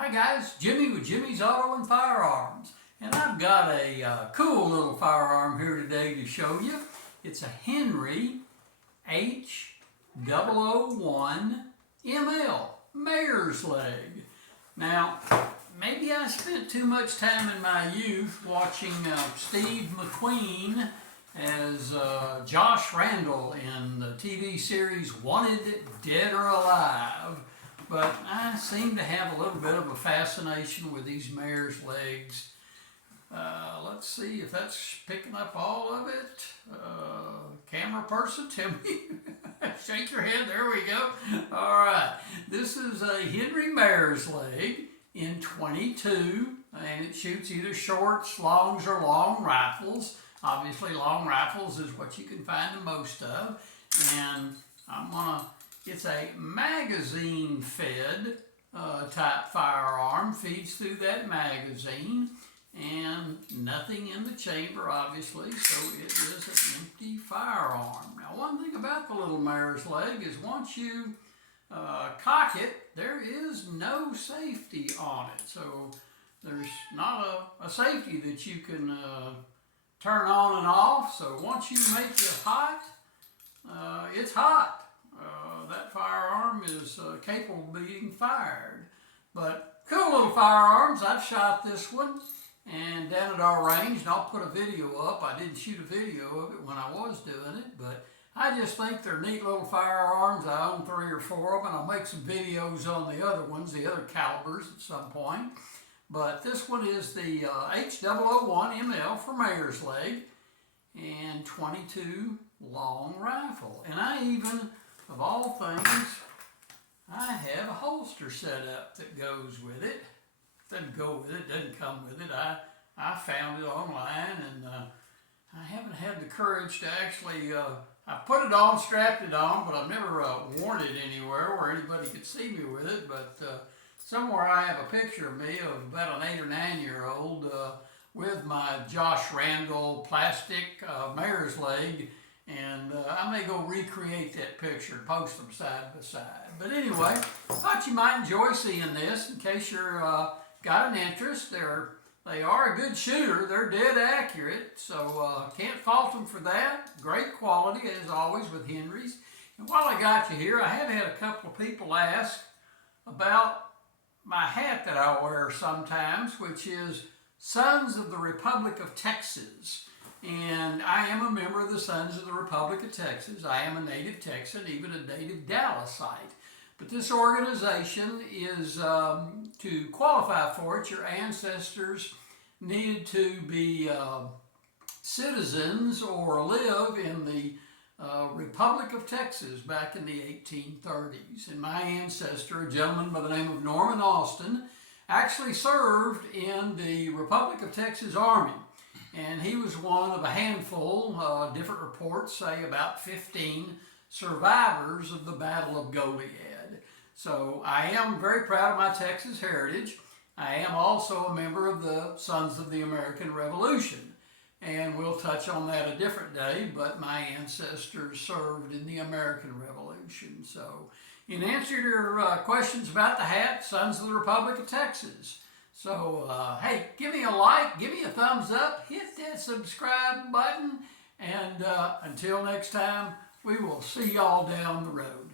Hi guys, Jimmy with Jimmy's Auto and Firearms, and I've got a cool little firearm here today to show you. It's a Henry H001ML Mares Leg. Now, maybe I spent too much time in my youth watching Steve McQueen as Josh Randall in the TV series Wanted, Dead or Alive. But I seem to have a little bit of a fascination with these mare's legs. Let's see if that's picking up all of it. Camera person, tell me. Shake your head, there we go. All right, this is a Henry Mares Leg in 22, and it shoots either shorts, longs, or long rifles. Obviously, long rifles is what you can find the most of. And it's a magazine-fed type firearm, feeds through that magazine, and nothing in the chamber, obviously, so it is an empty firearm. Now, one thing about the little Mares Leg is once you cock it, there is no safety on it. So there's not a safety that you can turn on and off. So once you make it hot, it's hot. That firearm is capable of being fired. But cool little firearms. I've shot this one and down at our range, and I'll put a video up. I didn't shoot a video of it when I was doing it, but I just think they're neat little firearms. I own 3 or 4 of them, and I'll make some videos on the other ones, the other calibers at some point. But this one is the H001ML for Mares Leg and 22 long rifle. And I even, of all things, I have a holster set up that goes with it. Doesn't go with it, doesn't come with it. I found it online, and I haven't had the courage to actually, I put it on, strapped it on, but I've never worn it anywhere where anybody could see me with it. But somewhere I have a picture of me of about an 8 or 9 year old with my Josh Randall plastic Mares Leg. And I may go recreate that picture and post them side by side. But anyway, I thought you might enjoy seeing this in case you're got an interest. They are a good shooter. They're dead accurate, so can't fault them for that. Great quality, as always, with Henrys. And while I got you here, I have had a couple of people ask about my hat that I wear sometimes, which is Sons of the Republic of Texas. And I am a member of the Sons of the Republic of Texas. I am a native Texan, even a native Dallasite. But this organization is, to qualify for it, your ancestors needed to be citizens or live in the Republic of Texas back in the 1830s. And my ancestor, a gentleman by the name of Norman Austin, actually served in the Republic of Texas Army. And he was one of a handful, different reports say about 15 survivors of the Battle of Goliad. So I am very proud of my Texas heritage. I am also a member of the Sons of the American Revolution. And we'll touch on that a different day, but my ancestors served in the American Revolution. So in answer to your questions about the hat, Sons of the Republic of Texas. So, hey, give me a like, give me a thumbs up, hit that subscribe button, and until next time, we will see y'all down the road.